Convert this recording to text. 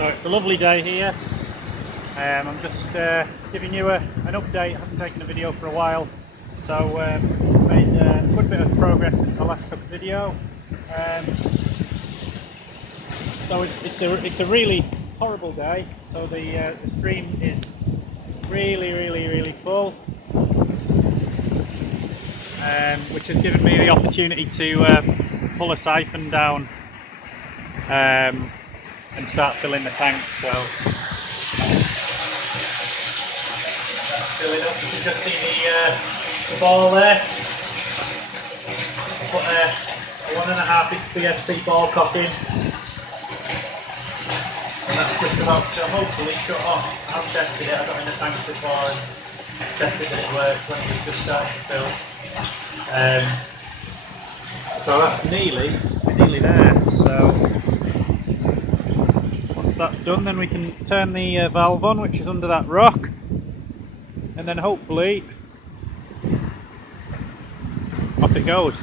So it's a lovely day here. I'm just giving you an update. I haven't taken a video for a while, so made a good bit of progress since I last took a video. So it's a really horrible day. So the stream is really full, which has given me the opportunity to pull a siphon down and start filling the tank. So filling up. You can just see the ball there. Put a 1.5 inch BSP ball cock in, and that's just about to hopefully shut off. I've tested it. I got in the tank before and tested that it works when it's just starting to fill. So that's nearly there. So once that's done, then we can turn the valve on, which is under that rock, and then hopefully off it goes.